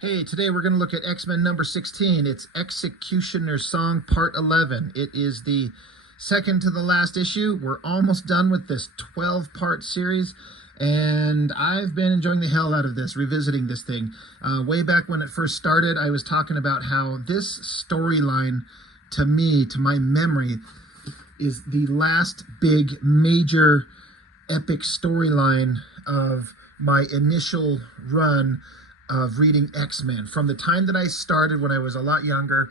Hey, today we're going to look at X-Men number 16. It's X-cutioners Song Part 11. It is the second to the last issue. We're almost done with this 12-part series, and I've been enjoying the hell out of this, revisiting this thing. Way back when it first started, I was talking about how this storyline, to me, to my memory, is the last big, major, epic storyline of my initial run of reading X-Men. From the time that I started when I was a lot younger,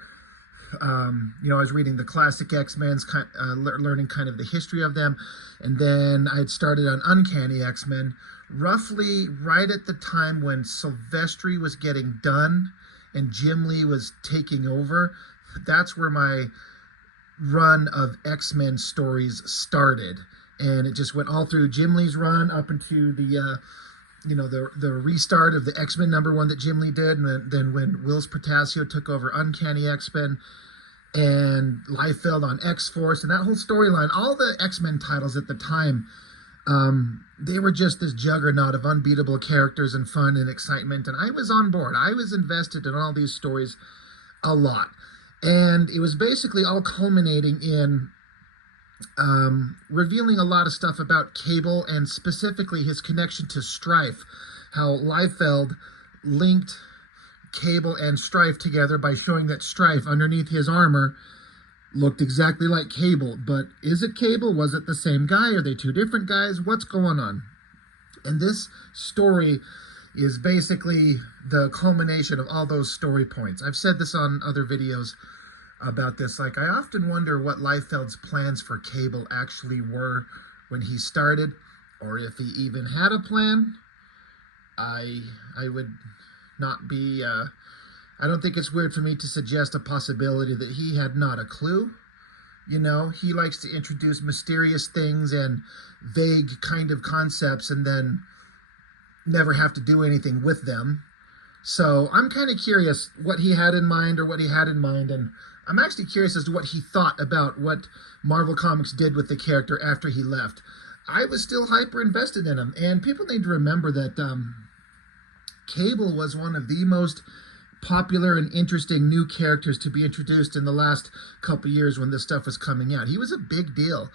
I was reading the classic X-Men's, learning kind of the history of them, and then I had started on Uncanny X-Men, roughly right at the time when Silvestri was getting done and Jim Lee was taking over. That's where my run of X-Men stories started, and it just went all through Jim Lee's run up into the restart of the X-Men #1 that Jim Lee did, and then when Whilce Portacio took over Uncanny X-Men, and Liefeld on X-Force, and that whole storyline, all the X-Men titles at the time, they were just this juggernaut of unbeatable characters and fun and excitement, and I was on board. I was invested in all these stories a lot, and it was basically all culminating in revealing a lot of stuff about Cable, and specifically his connection to Stryfe, how Liefeld linked Cable and Stryfe together by showing that Stryfe, underneath his armor, looked exactly like Cable. But is it Cable? Was it the same guy? Are they two different guys? What's going on? And this story is basically the culmination of all those story points. I've said this on other videos about this. Like, I often wonder what Liefeld's plans for Cable actually were when he started, or if he even had a plan. I would not be, I don't think it's weird for me to suggest a possibility that he had not a clue. You know, he likes to introduce mysterious things and vague kind of concepts and then never have to do anything with them. So I'm kind of curious what he had in mind, or what he had in mind, and I'm actually curious as to what he thought about what Marvel Comics did with the character after he left. I was still hyper invested in him, and people need to remember that Cable was one of the most popular and interesting new characters to be introduced in the last couple years when this stuff was coming out. He was a big deal,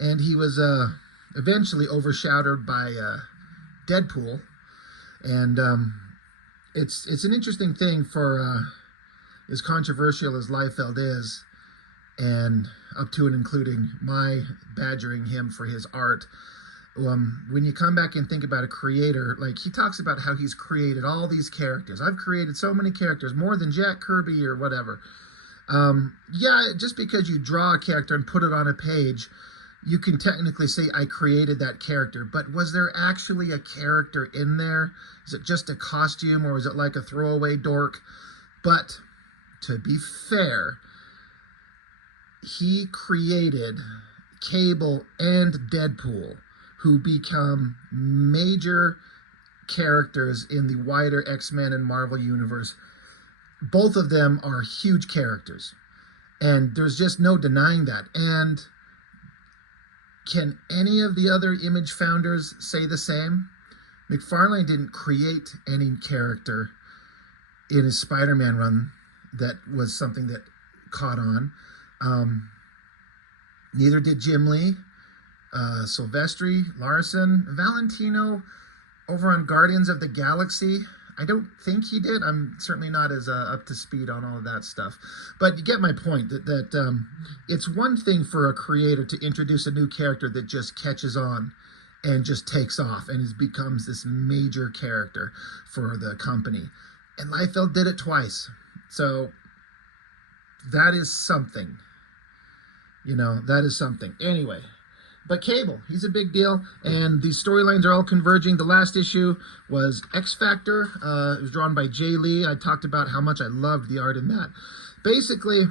and he was eventually overshadowed by Deadpool, and it's an interesting thing for as controversial as Liefeld is, and up to and including my badgering him for his art. When you come back and think about a creator, like, he talks about how he's created all these characters. I've created so many characters, more than Jack Kirby or whatever. Yeah, just because you draw a character and put it on a page, you can technically say I created that character, but was there actually a character in there? Is it just a costume, or is it like a throwaway dork? But to be fair, he created Cable and Deadpool, who become major characters in the wider X-Men and Marvel universe. Both of them are huge characters, and there's just no denying that. And can any of the other Image founders say the same? McFarlane didn't create any character in his Spider-Man run that was something that caught on. Neither did Jim Lee, Silvestri, Larson, Valentino over on Guardians of the Galaxy. I don't think he did. I'm certainly not as up to speed on all of that stuff. But you get my point, that it's one thing for a creator to introduce a new character that just catches on and just takes off and becomes this major character for the company. And Liefeld did it twice. So that is something. You know, that is something. Anyway, but Cable, he's a big deal, and the storylines are all converging. The last issue was X Factor. It was drawn by Jay Lee. I talked about how much I loved the art in that. Basically,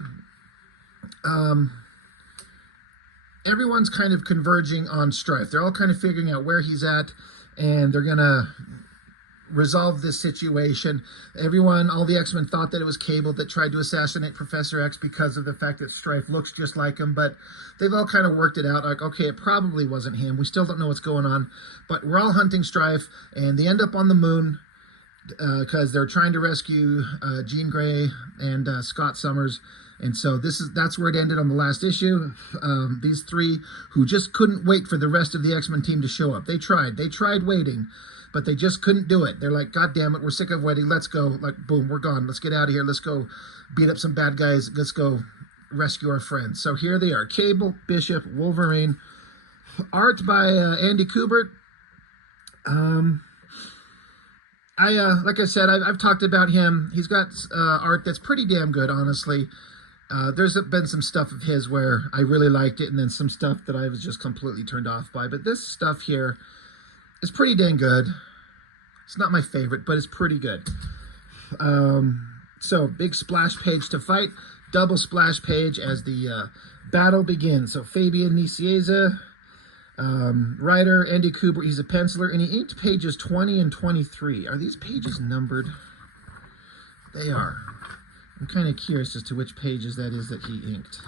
everyone's kind of converging on Stryfe. They're all kind of figuring out where he's at, and they're going to resolve this situation. Everyone, all the X-Men thought that it was Cable that tried to assassinate Professor X because of the fact that Stryfe looks just like him, but they've all kind of worked it out. Like, okay, it probably wasn't him. We still don't know what's going on, but we're all hunting Stryfe, and they end up on the moon, because they're trying to rescue Jean Grey and Scott Summers. And so that's where it ended on the last issue. These three who just couldn't wait for the rest of the X-Men team to show up. They tried waiting, but they just couldn't do it. They're like, God damn it, we're sick of waiting. Let's go. Like, boom, we're gone. Let's get out of here. Let's go beat up some bad guys. Let's go rescue our friends. So here they are. Cable, Bishop, Wolverine. Art by Andy Kubert. Like I said, I've talked about him. He's got art that's pretty damn good, honestly. There's been some stuff of his where I really liked it, and then some stuff that I was just completely turned off by. But this stuff here is pretty dang good. It's not my favorite, but it's pretty good. So, big splash page to fight. Double splash page as the battle begins. So, Fabian Nicieza, writer, Andy Kubert, he's a penciler, and he inked pages 20 and 23. Are these pages numbered? They are. I'm kind of curious as to which pages that is that he inked.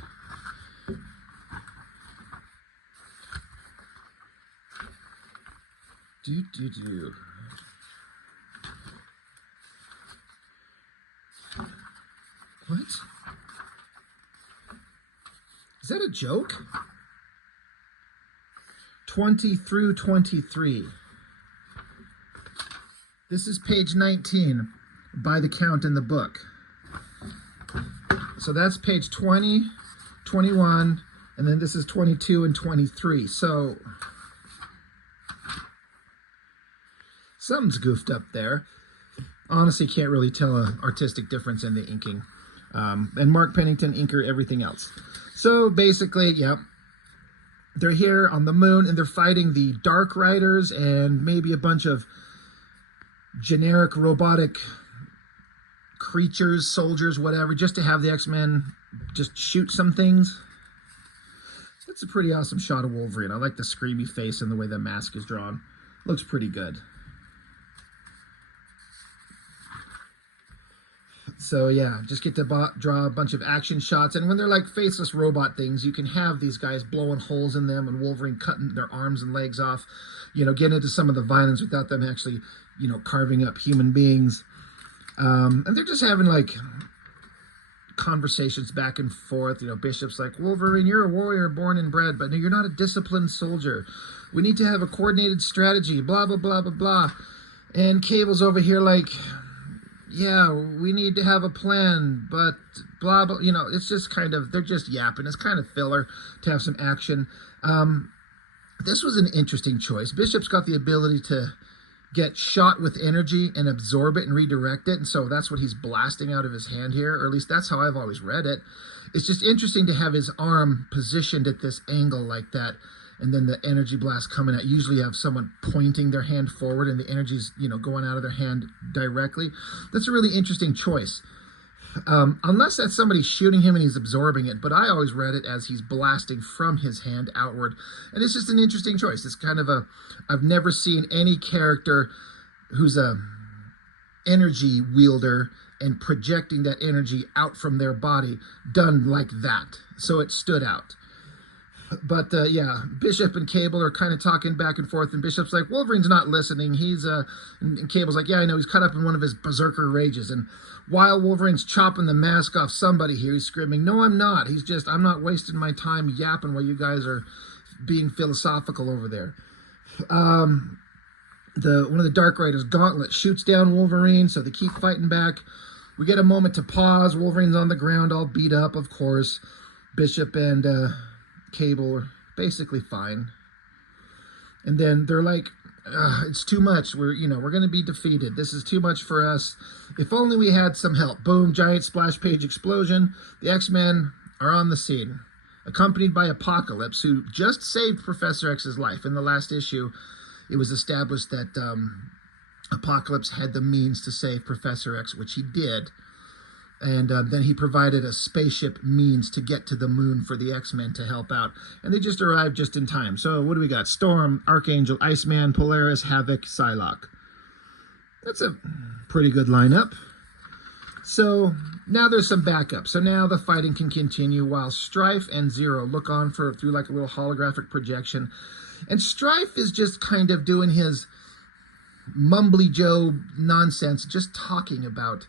What? Is that a joke? 20 through 23. This is page 19 by the count in the book. So that's page 20, 21, and then this is 22 and 23. So something's goofed up there. Honestly, can't really tell an artistic difference in the inking. And Mark Pennington inker everything else. So basically, yeah, they're here on the moon and they're fighting the Dark Riders and maybe a bunch of generic robotic creatures, soldiers, whatever, just to have the X-Men just shoot some things. It's a pretty awesome shot of Wolverine. I like the screamy face and the way the mask is drawn. Looks pretty good. So yeah, just get to draw a bunch of action shots, and when they're like faceless robot things, you can have these guys blowing holes in them and Wolverine cutting their arms and legs off, you know, get into some of the violence without them actually, you know, carving up human beings. And they're just having like conversations back and forth. You know, Bishop's like, Wolverine, you're a warrior born and bred, but no, you're not a disciplined soldier. We need to have a coordinated strategy, blah, blah, blah, blah, blah. And Cable's over here like, yeah, we need to have a plan, but blah, blah, you know, it's just kind of, they're just yapping. It's kind of filler to have some action. This was an interesting choice. Bishop's got the ability to get shot with energy and absorb it and redirect it, and so that's what he's blasting out of his hand here, or at least that's how I've always read it. It's just interesting to have his arm positioned at this angle like that, and then the energy blast coming out. Usually you have someone pointing their hand forward and the energy's, you know, going out of their hand directly. That's a really interesting choice. Unless that's somebody shooting him and he's absorbing it, but I always read it as he's blasting from his hand outward, and it's just an interesting choice. It's kind of a, I've never seen any character who's a energy wielder and projecting that energy out from their body done like that, so it stood out. But yeah, Bishop and Cable are kind of talking back and forth, and Bishop's like, Wolverine's not listening. He's and Cable's like, yeah, I know, he's caught up in one of his berserker rages. And while Wolverine's chopping the mask off somebody here, he's screaming, no, I'm not. He's just, I'm not wasting my time yapping while you guys are being philosophical over there. One of the Dark Riders, Gauntlet, shoots down Wolverine, so they keep fighting back. We get a moment to pause. Wolverine's on the ground, all beat up, of course. Bishop and Cable are basically fine, and then they're like, it's too much, we're going to be defeated, this is too much for us, if only we had some help. Boom, giant splash page explosion. The X-Men are on the scene, accompanied by Apocalypse, who just saved Professor X's life. In the last issue, it was established that Apocalypse had the means to save Professor X, which he did. And then he provided a spaceship means to get to the moon for the X-Men to help out. And they just arrived just in time. So what do we got? Storm, Archangel, Iceman, Polaris, Havoc, Psylocke. That's a pretty good lineup. So now there's some backup. So now the fighting can continue while Stryfe and Zero look on through like a little holographic projection. And Stryfe is just kind of doing his mumbly Joe nonsense, just talking about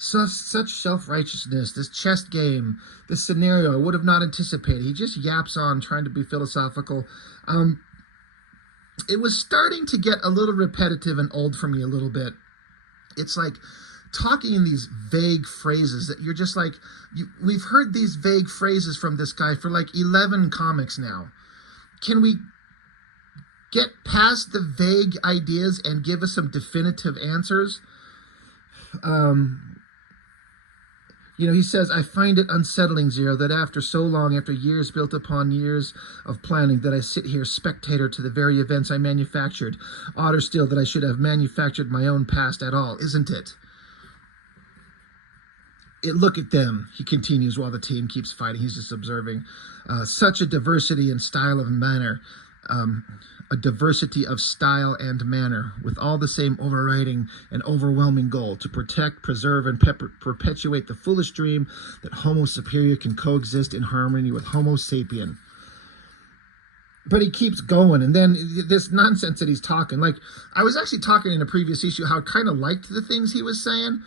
such self-righteousness, this chess game, this scenario I would have not anticipated. He just yaps on, trying to be philosophical. It was starting to get a little repetitive and old for me a little bit. It's like talking in these vague phrases that you're just like, we've heard these vague phrases from this guy for like 11 comics now. Can we get past the vague ideas and give us some definitive answers? He says, I find it unsettling, Zero, that after so long, after years built upon years of planning, that I sit here spectator to the very events I manufactured. Odder still that I should have manufactured my own past at all, isn't it? Look at them, he continues while the team keeps fighting. He's just observing. Such a diversity in style of manner. A diversity of style and manner, with all the same overriding and overwhelming goal, to protect, preserve, and perpetuate the foolish dream that Homo superior can coexist in harmony with Homo sapien. But he keeps going, and then this nonsense that he's talking, like, I was actually talking in a previous issue how I kind of liked the things he was saying,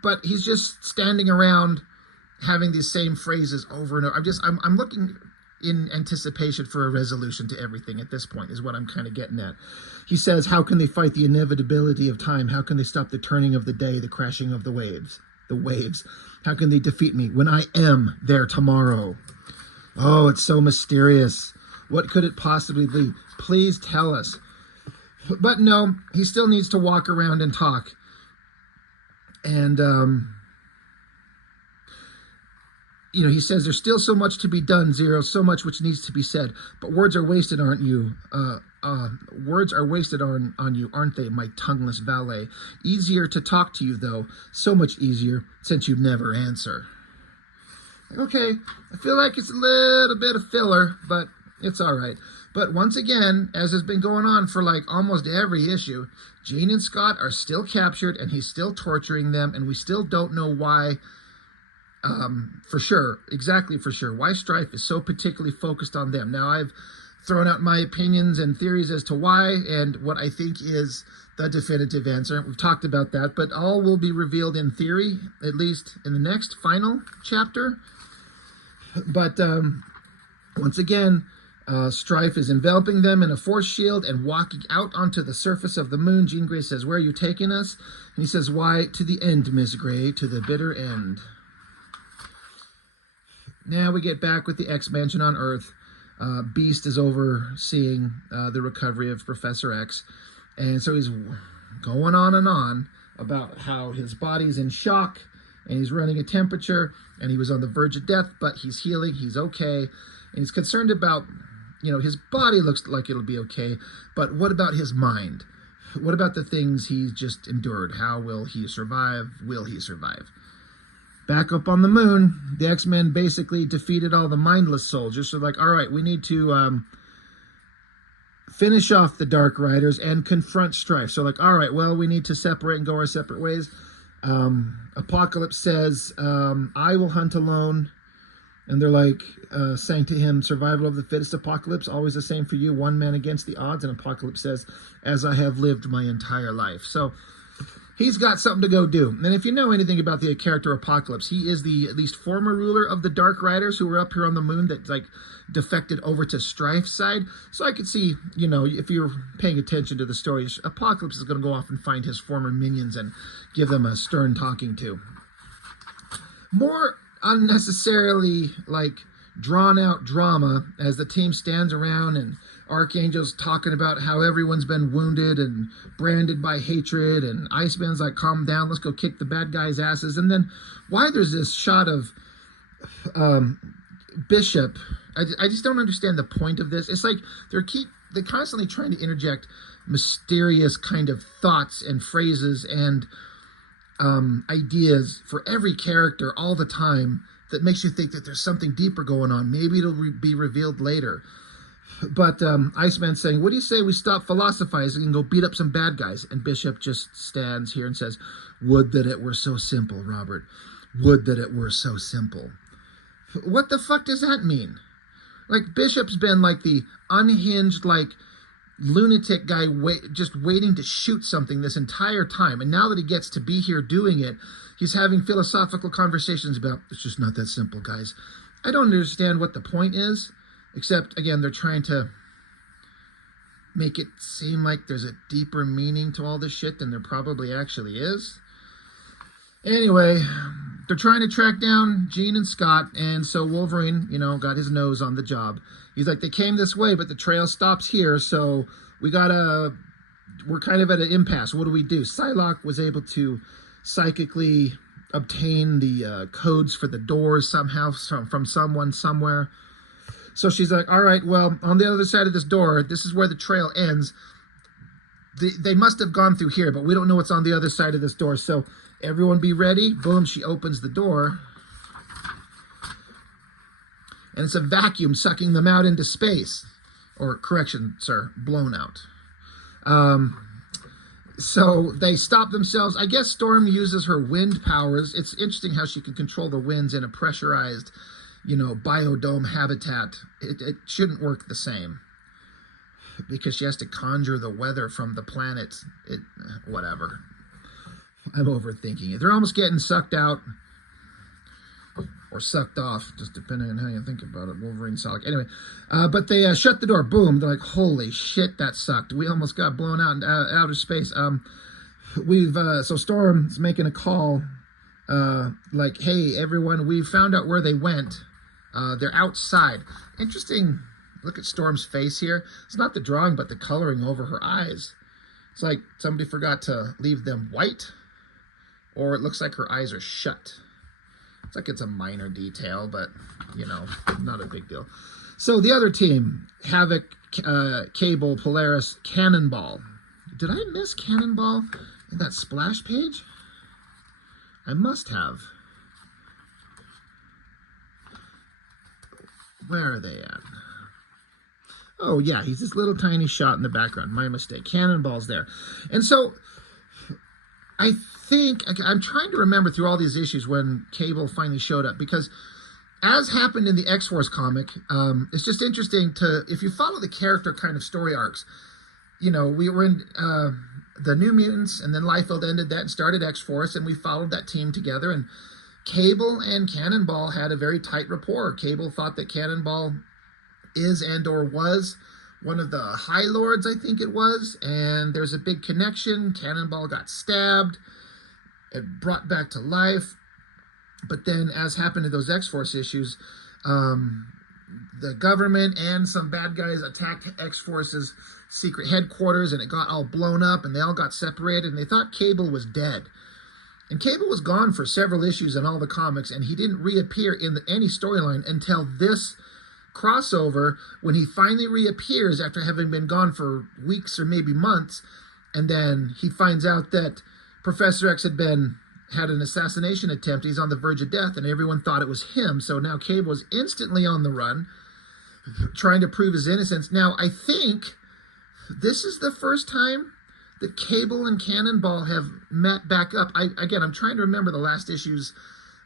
but he's just standing around having these same phrases over and over. I'm looking in anticipation for a resolution to everything at this point, is what I'm kind of getting at. He says, how can they fight the inevitability of time? How can they stop the turning of the day, the crashing of the waves? How can they defeat me when I am there tomorrow? Oh, it's so mysterious. What could it possibly be? Please tell us. But no, he still needs to walk around and talk. And, he says, there's still so much to be done, Zero, so much which needs to be said. But words are wasted, aren't you? Words are wasted on you, aren't they, my tongueless valet? Easier to talk to you, though. So much easier, since you never answer. Okay, I feel like it's a little bit of filler, but it's all right. But once again, as has been going on for like almost every issue, Jean and Scott are still captured, and he's still torturing them, and we still don't know why. For sure, why Stryfe is so particularly focused on them. Now, I've thrown out my opinions and theories as to why, and what I think is the definitive answer. We've talked about that, but all will be revealed in theory, at least in the next final chapter. But once again, Stryfe is enveloping them in a force shield and walking out onto the surface of the moon. Jean Grey says, where are you taking us? And he says, why, to the end, Miss Grey, to the bitter end. Now we get back with the X-Mansion on Earth. Beast is overseeing the recovery of Professor X. And so he's going on and on about how his body's in shock, and he's running a temperature, and he was on the verge of death, but he's healing, he's okay. And he's concerned about, his body looks like it'll be okay, but what about his mind? What about the things he's just endured? How will he survive? Will he survive? Back up on the moon, the X-Men basically defeated all the mindless soldiers. So like, all right, we need to finish off the Dark Riders and confront Stryfe. So like, all right, well, we need to separate and go our separate ways. Apocalypse says, I will hunt alone. And they're like, saying to him, survival of the fittest, Apocalypse, always the same for you, one man against the odds. And Apocalypse says, as I have lived my entire life. So he's got something to go do. And if you know anything about the character Apocalypse, he is the at least former ruler of the Dark Riders who were up here on the moon that like defected over to Stryfe's side. So I could see, if you're paying attention to the story, Apocalypse is going to go off and find his former minions and give them a stern talking to. More unnecessarily like drawn out drama as the team stands around and Archangel's talking about how everyone's been wounded and branded by hatred, and Iceman's like, calm down, let's go kick the bad guys' asses. And then why there's this shot of Bishop, I just don't understand the point of this. It's like they're constantly trying to interject mysterious kind of thoughts and phrases and ideas for every character all the time that makes you think that there's something deeper going on. Maybe it'll be revealed later. But Iceman's saying, what do you say we stop philosophizing and go beat up some bad guys? And Bishop just stands here and says, would that it were so simple, Robert. Would that it were so simple. What the fuck does that mean? Like, Bishop's been like the unhinged, like, lunatic guy just waiting to shoot something this entire time. And now that he gets to be here doing it, he's having philosophical conversations about, it's just not that simple, guys. I don't understand what the point is, except, again, they're trying to make it seem like there's a deeper meaning to all this shit than there probably actually is. Anyway, they're trying to track down Jean and Scott, and so Wolverine, got his nose on the job. He's like, they came this way, but the trail stops here, so we're kind of at an impasse. What do we do? Psylocke was able to psychically obtain the codes for the doors somehow from someone somewhere. So she's like, all right, well, on the other side of this door, this is where the trail ends. They must have gone through here, but we don't know what's on the other side of this door. So everyone be ready. Boom, she opens the door. And it's a vacuum sucking them out into space. Or, correction, sir, blown out. So they stop themselves. I guess Storm uses her wind powers. It's interesting how she can control the winds in a pressurized, biodome habitat. It shouldn't work the same because she has to conjure the weather from the planet. Whatever. I'm overthinking it. They're almost getting sucked out or sucked off, just depending on how you think about it. Wolverine, Psylocke. Anyway, but they shut the door. Boom. They're like, holy shit, that sucked. We almost got blown out into outer space. So Storm's making a call, like, hey, everyone, we found out where they went. They're outside. Interesting. Look at Storm's face here. It's not the drawing, but the coloring over her eyes. It's like somebody forgot to leave them white, or it looks like her eyes are shut. It's like it's a minor detail, but, not a big deal. So the other team, Havoc, Cable, Polaris, Cannonball. Did I miss Cannonball in that splash page? I must have. Where are they at? Oh, yeah, he's this little tiny shot in the background. My mistake. Cannonball's there. And so I think, I'm trying to remember through all these issues when Cable finally showed up, because as happened in the X-Force comic, it's just interesting if you follow the character kind of story arcs, we were in the New Mutants, and then Liefeld ended that and started X-Force, and we followed that team together, and Cable and Cannonball had a very tight rapport. Cable thought that Cannonball is and or was one of the High Lords, I think it was, and there's a big connection. Cannonball got stabbed and brought back to life. But then, as happened in those X-Force issues, the government and some bad guys attacked X-Force's secret headquarters, and it got all blown up, and they all got separated, and they thought Cable was dead. And Cable was gone for several issues in all the comics, and he didn't reappear in any storyline until this crossover, when he finally reappears after having been gone for weeks or maybe months, and then he finds out that Professor X had an assassination attempt. He's on the verge of death, and everyone thought it was him. So now Cable was instantly on the run, trying to prove his innocence. Now, I think this is the first time that Cable and Cannonball have met back up. I'm trying to remember the last issues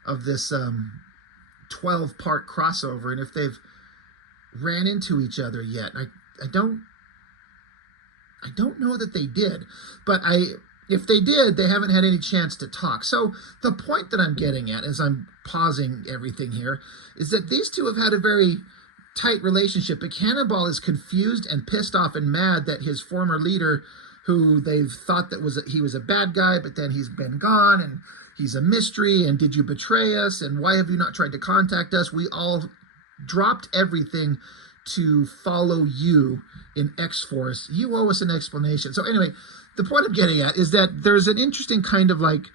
of this 12-part crossover, and if they've ran into each other yet. I don't know that they did, but if they did, they haven't had any chance to talk. So the point that I'm getting at, as I'm pausing everything here, is that these two have had a very tight relationship, but Cannonball is confused and pissed off and mad that his former leader, who they've thought he was a bad guy, but then he's been gone, and he's a mystery, and did you betray us, and why have you not tried to contact us? We all dropped everything to follow you in X-Force. You owe us an explanation. So anyway, the point I'm getting at is that there's an interesting kind of like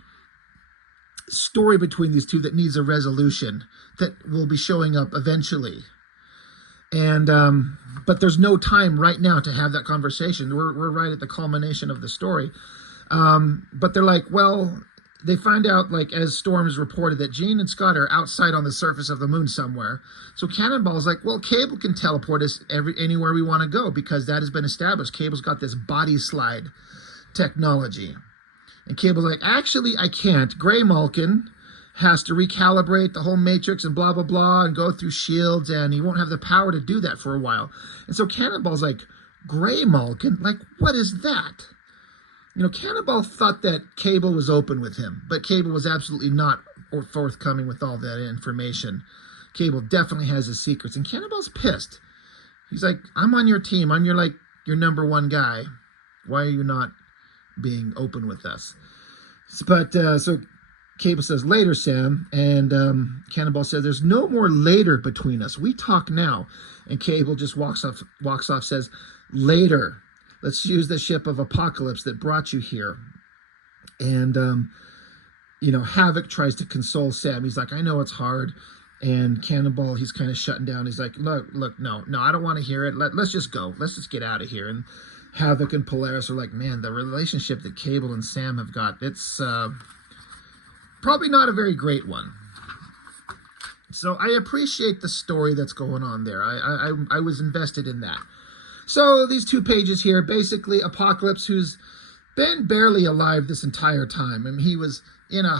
story between these two that needs a resolution that will be showing up eventually. And but there's no time right now to have that conversation. We're right at the culmination of the story. But they're like, well, they find out, like, as Storm has reported, that Jean and Scott are outside on the surface of the moon somewhere. So Cannonball's like, well, Cable can teleport us anywhere we want to go, because that has been established. Cable's got this body slide technology. And Cable's like, actually, I can't. Grey Malkin has to recalibrate the whole matrix and blah, blah, blah, and go through shields, and he won't have the power to do that for a while. And so Cannonball's like, Gray Malkin? Like, what is that? You know, Cannonball thought that Cable was open with him, but Cable was absolutely not forthcoming with all that information. Cable definitely has his secrets, and Cannonball's pissed. He's like, I'm on your team. I'm your number one guy. Why are you not being open with us? But so Cable says, later, Sam. And Cannonball says, there's no more later between us. We talk now. And Cable just walks off, says, later. Let's use the ship of Apocalypse that brought you here. And, you know, Havoc tries to console Sam. He's like, I know it's hard. And Cannonball, he's kind of shutting down. He's like, look, no, I don't want to hear it. Let's just go. Let's just get out of here. And Havoc and Polaris are like, man, the relationship that Cable and Sam have got, it's probably not a very great one. So I appreciate the story that's going on there. I was invested in that. So these 2 pages here, basically Apocalypse, who's been barely alive this entire time. I mean, he was in a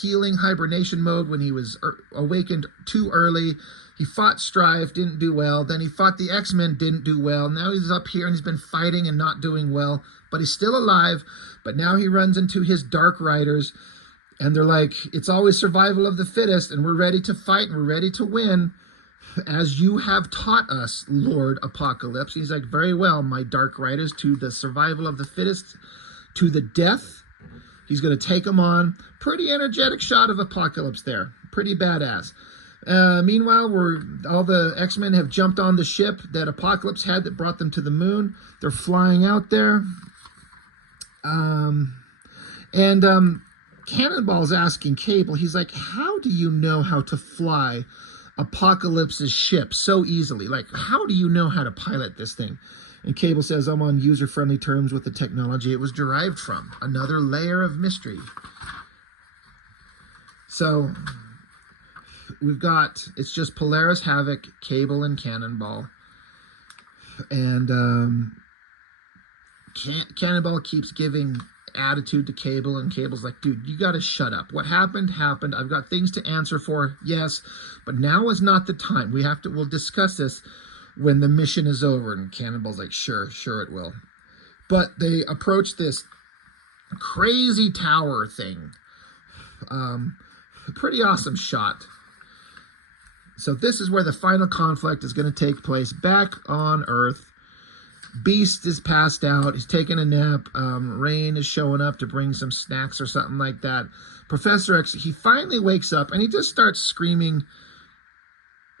healing hibernation mode when he was awakened too early. He fought Stryfe, didn't do well. Then he fought the X-Men, didn't do well. Now he's up here and he's been fighting and not doing well. But he's still alive. But now he runs into his Dark Riders. And they're like, it's always survival of the fittest. And we're ready to fight and we're ready to win. As you have taught us, Lord Apocalypse. He's like, very well, my Dark Riders, to the survival of the fittest, to the death. He's going to take them on. Pretty energetic shot of Apocalypse there. Pretty badass. Meanwhile, all the X-Men have jumped on the ship that Apocalypse had that brought them to the moon. They're flying out there. Cannonball's asking Cable, he's like, how do you know how to fly Apocalypse's ship so easily? Like, how do you know how to pilot this thing? And Cable says, I'm on user-friendly terms with the technology it was derived from. Another layer of mystery. So we've got, it's just Polaris, Havoc, Cable, and Cannonball. And Cannonball keeps giving attitude to Cable, and Cable's like, dude, you got to shut up. What happened. I've got things to answer for, yes, but now is not the time. We'll discuss this when the mission is over. And Cannonball's like, sure it will. But they approach this crazy tower thing. Pretty awesome shot. So this is where the final conflict is going to take place, back on Earth. Beast is passed out. He's taking a nap. Rain is showing up to bring some snacks or something like that. Professor X, he finally wakes up and he just starts screaming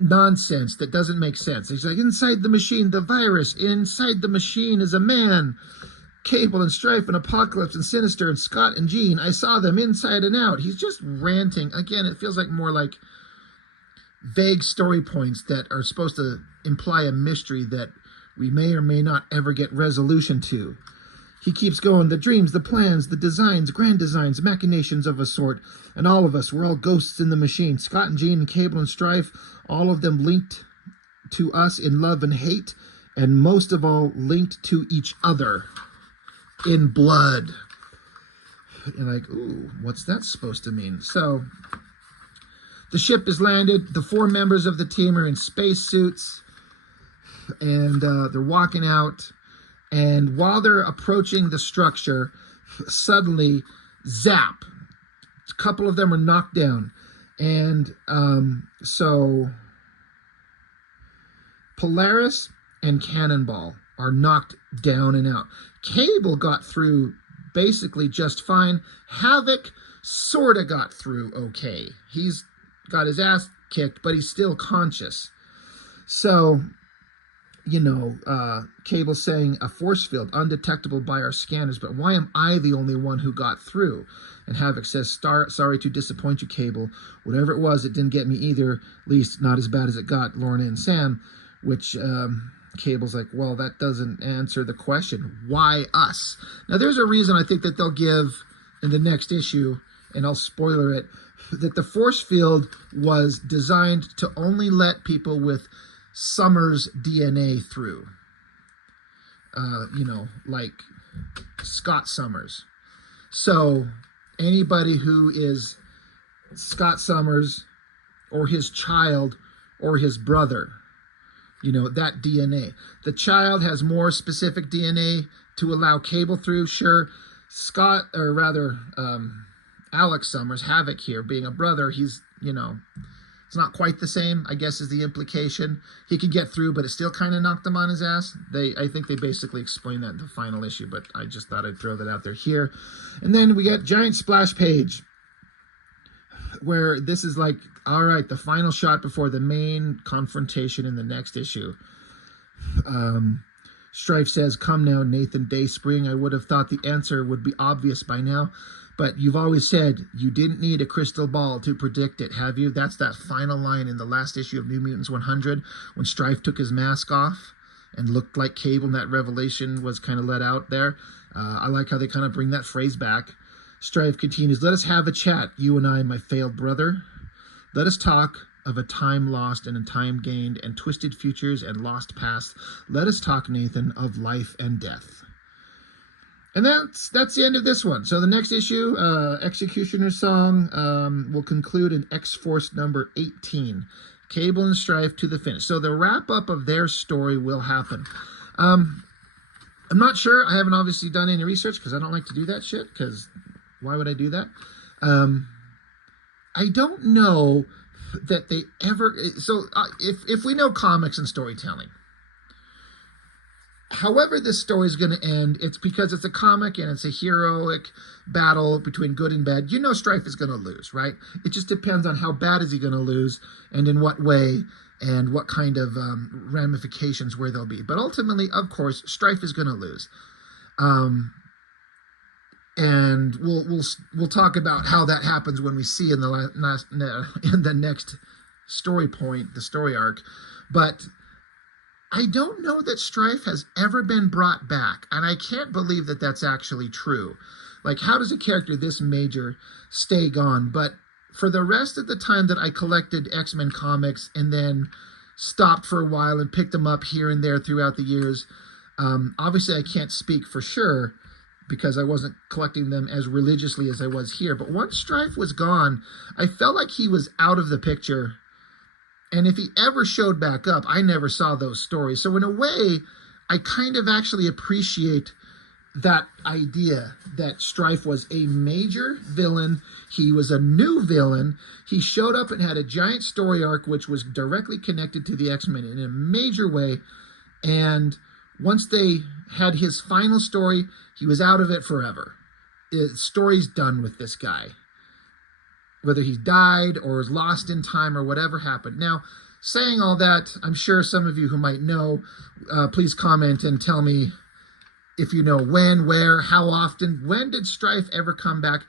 nonsense that doesn't make sense. He's like, inside the machine, the virus. Inside the machine is a man. Cable and Stryfe and Apocalypse and Sinister and Scott and Jean. I saw them inside and out. He's just ranting. Again, it feels like more like vague story points that are supposed to imply a mystery that we may or may not ever get resolution to. He keeps going, the dreams, the plans, the designs, grand designs, machinations of a sort, and all of us, we're all ghosts in the machine. Scott and Jean and Cable and Stryfe, all of them linked to us in love and hate, and most of all linked to each other in blood. And like, ooh, what's that supposed to mean? So the ship is landed. The 4 members of the team are in spacesuits, and they're walking out. And while they're approaching the structure, suddenly, zap, a couple of them are knocked down. And so Polaris and Cannonball are knocked down and out. Cable got through basically just fine. Havoc sort of got through okay. He's got his ass kicked, but he's still conscious. So, you know, Cable saying a force field undetectable by our scanners, but why am I the only one who got through? And Havoc says, sorry to disappoint you, Cable. Whatever it was, it didn't get me either, at least not as bad as it got Lorna and Sam, which Cable's like, well, that doesn't answer the question. Why us? Now, there's a reason I think that they'll give in the next issue, and I'll spoiler it, that the force field was designed to only let people with Summers' DNA through. You know, like Scott Summers. So anybody who is Scott Summers or his child or his brother, you know, that DNA. The child has more specific DNA to allow Cable through, sure. Scott, or rather, Alex Summers, Havoc here, being a brother, he's, you know, it's not quite the same, I guess, is the implication. He could get through, but it still kind of knocked him on his ass. I think they basically explained that in the final issue, but I just thought I'd throw that out there here. And then we got giant splash page, where this is like, all right, the final shot before the main confrontation in the next issue. Stryfe says, "Come now, Nathan Dayspring. I would have thought the answer would be obvious by now. But you've always said you didn't need a crystal ball to predict it, have you?" That's that final line in the last issue of New Mutants 100 when Stryfe took his mask off and looked like Cable, and that revelation was kind of let out there. I like how they kind of bring that phrase back. Stryfe continues, "Let us have a chat, you and I, my failed brother. Let us talk of a time lost and a time gained and twisted futures and lost past. Let us talk, Nathan, of life and death." And that's the end of this one. So the next issue, X-cutioners song, will conclude in X-Force number 18. Cable and Stryfe to the finish. So the wrap-up of their story will happen. I'm not sure. I haven't obviously done any research because I don't like to do that shit, because why would I do that? I don't know that they ever... So if we know comics and storytelling, however this story is going to end, it's because it's a comic and it's a heroic battle between good and bad. You know Stryfe is going to lose, right? It just depends on how bad is he going to lose and in what way and what kind of ramifications where they'll be. But ultimately, of course, Stryfe is going to lose. And we'll talk about how that happens when we see in the next story point, the story arc. But I don't know that Stryfe has ever been brought back, and I can't believe that that's actually true. Like, how does a character this major stay gone? But for the rest of the time that I collected X-Men comics and then stopped for a while and picked them up here and there throughout the years, obviously I can't speak for sure because I wasn't collecting them as religiously as I was here. But once Stryfe was gone, I felt like he was out of the picture. And if he ever showed back up, I never saw those stories. So in a way, I kind of actually appreciate that idea that Stryfe was a major villain. He was a new villain. He showed up and had a giant story arc, which was directly connected to the X-Men in a major way. And once they had his final story, he was out of it forever. The story's done with this guy. Whether he died or was lost in time or whatever happened. Now, saying all that, I'm sure some of you who might know, please comment and tell me if you know when, where, how often. When did Stryfe ever come back?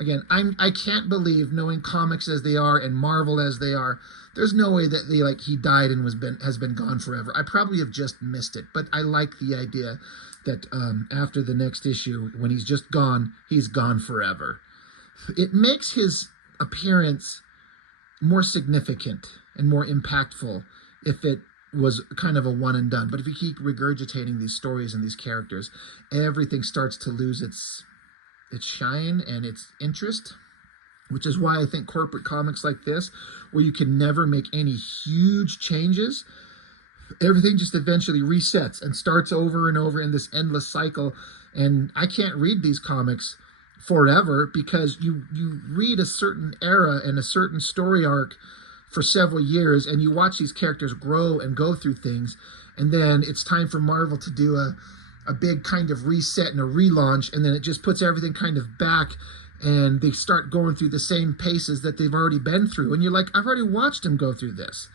Again, I can't believe, knowing comics as they are and Marvel as they are, there's no way that he died and has been gone forever. I probably have just missed it, but I like the idea that after the next issue, when he's just gone, he's gone forever. It makes his appearance more significant and more impactful if it was kind of a one and done. But if you keep regurgitating these stories and these characters, everything starts to lose its shine and its interest, which is why I think corporate comics like this, where you can never make any huge changes, everything just eventually resets and starts over and over in this endless cycle. And I can't read these comics forever because you read a certain era and a certain story arc for several years, and you watch these characters grow and go through things, and then it's time for Marvel to do a big kind of reset and a relaunch, and then it just puts everything kind of back, and they start going through the same paces that they've already been through. And you're like, I've already watched them go through this.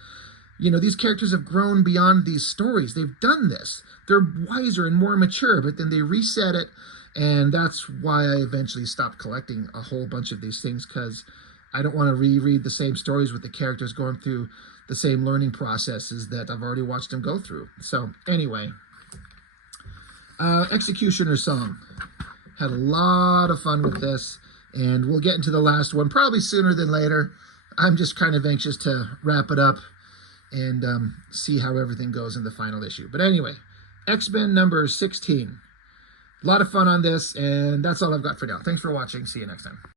You know, these characters have grown beyond these stories. They've done this. They're wiser and more mature, but then they reset it. And that's why I eventually stopped collecting a whole bunch of these things, because I don't want to reread the same stories with the characters going through the same learning processes that I've already watched them go through. So anyway, X-cutioners song. Had a lot of fun with this, and we'll get into the last one probably sooner than later. I'm just kind of anxious to wrap it up and see how everything goes in the final issue. But anyway, X-Men number 16. A lot of fun on this, and that's all I've got for now. Thanks for watching. See you next time.